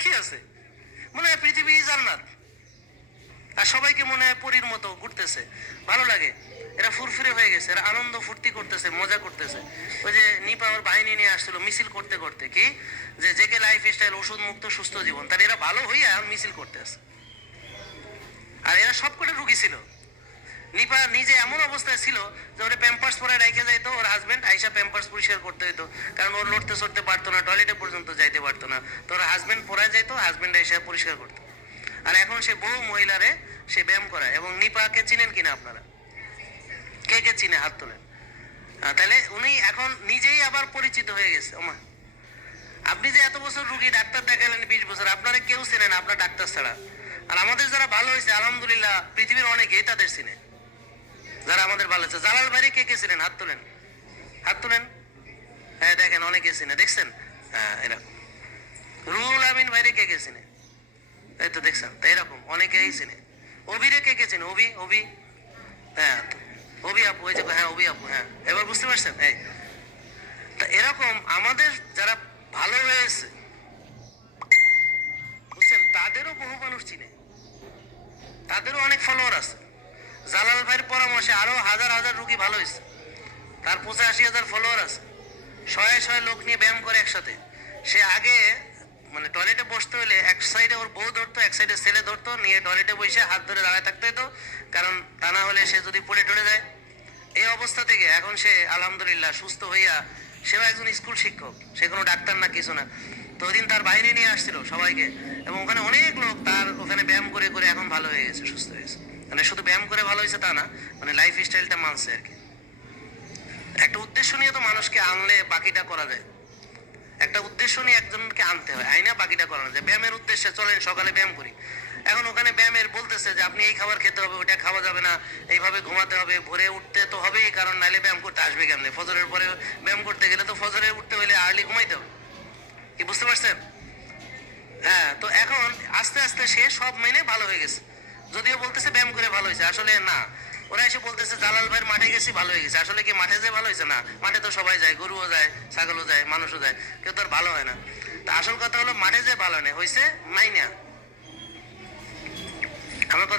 কি আছে, মনে হয় পৃথিবী জান্নাত, আর সবাইকে মনে হয় পরীর মতো ঘুরতেছে, ভালো লাগে। এরা ফুরফুরে হয়ে গেছে, এরা আনন্দ ফুর্তি করতেছে, মজা করতেছে। ওই যে নিপা ওর বাহিনী নিয়ে আসছিল মিছিল করতে করতে, কি যে জেকে লাইফ স্টাইল, ওষুধ মুক্ত সুস্থ জীবন, তার এরা ভালো হইয়া মিছিল করতেছে। আর এরা সবকটা রুগী ছিল। নিপা নিজে এমন অবস্থায় ছিল যে ওরে প্যাম্পার্স পরে রেখে যাইতো, ওর হাজবেন্ড আইসা প্যাম্পার্স পরিষ্কার করতে হইতো, কারণ ওর লড়তে চড়তে পারতো না, টয়লেটে পর্যন্ত যাইতে পারতো না। তো ওর হাজবেন্ড পরে যাইতো, হাজবেন্ড এসে পরিষ্কার করতো। আর এখন সে বহু মহিলারে সে ব্যায়াম করায়। এবং নিপাকে চিনেন কিনা আপনারা? কে কে চিনে হাত তোলেন। তাহলে উনি এখন নিজেই আবার পরিচিত হয়ে গেছে। ওমা, আপনি যে এত বছর রুগী ডাক্তার দেখালেন 20 বছর, আপনারা কেউ চেনেন আপনার ডাক্তার ছাড়া। আর আমাদের যারা ভালো হয়েছে আলহামদুলিল্লাহ, পৃথিবীর অনেকেই তাদের চিনে, যারা আমাদের ভালো হয়েছে। জালাল ভাইরে কে কে চিনেন? হাত তোলেন, হাত তোলেন। হ্যাঁ দেখেন, অনেকে চিনে, দেখছেন? হ্যাঁ এরকম। রুহুল আমিন ভাইরে কে কে চিনে? এই তো দেখছেন, তো এরকম অনেকেই চিনে। অভিরে কে কে চিনে? অভি, অভি, হ্যাঁ অভি আপু, ওই যে হ্যাঁ অভি আপু, হ্যাঁ এবার বুঝতে পারছেন? এই তা এরকম আমাদের যারা ভালো হয়েছে, বুঝছেন, তাদেরও বহু মানুষ চিনে, তাদেরও অনেক ফলোয়ার আছে। জালাল ভাইয়ের পরামর্শে আরো হাজার হাজার রুগী ভালো হয়েছে, তার 85,000 ফলোয়ার আছে, শয়ে শয়ে লোক নিয়ে ব্যায়াম করে একসাথে। সে আগে মানে টয়লেটে বসতে হলে এক সাইডে ওর বউ ধরতো, এক সাইডে ছেলে ধরতো, নিয়ে টয়লেটে বসে হাত ধরে দাঁড়ায় থাকতে হতো, কারণ তা না হলে সে যদি পড়ে টরে যায়। এই অবস্থা থেকে এখন সে আলহামদুলিল্লাহ সুস্থ হইয়া, সেও একজন স্কুল শিক্ষক, সে কোনো ডাক্তার না, কিছু না। তো ওই দিন তার বাইরে নিয়ে আসছিল সবাইকে, এবং ওখানে অনেক লোক তার ওখানে ব্যায়াম করে করে এখন ভালো হয়ে গেছে, সুস্থ হয়েছে। মানে শুধু ব্যায়াম করে ভালো হয়েছে তা না, মানে লাইফ স্টাইলটা মানছে আর কি। একটা উদ্দেশ্য নিয়ে তো মানুষকে আনলে বাকিটা করা যায়। একটা উদ্দেশ্য নিয়ে একজনকে আনতে হয়, আইনা বাকিটা করানো যায়। ব্যায়ামের উদ্দেশ্যে চলেন সকালে ব্যায়াম করি, এখন ওখানে ব্যায়ামের বলতেছে যে আপনি এই খাবার খেতে হবে, ওটা খাওয়া যাবে না, এইভাবে ঘুমাতে হবে, ভোরে উঠতে তো হবেই, কারণ নাইলে ব্যায়াম করতে আসবে কেমনে? ফজরের পরে ব্যায়াম করতে গেলে তো ফজরে উঠতে হলে আর্লি ঘুমাইতে হবে। কি বুঝতে পারছেন? হ্যাঁ, তো এখন আস্তে আস্তে সে সব মেনে ভালো হয়ে গেছে। যদিও বলতেছে ব্যায়াম করে ভালো হয়েছে, আসলে না। ওরা এসে বলতেছে জালাল ভাইয়ের মাঠে গেছি ভালো হয়ে গেছে, আসলে কি মাঠে যেয়ে ভালো হয়েছে? না, মাঠে তো সবাই যায়, গরুও যায়, ছাগলও যায়, মানুষও যায়, কেউ তো আর ভালো হয় না। তা আসল কথা হলো মাঠে যে ভালো নেই হয়েছে মাইনা। আমার কথা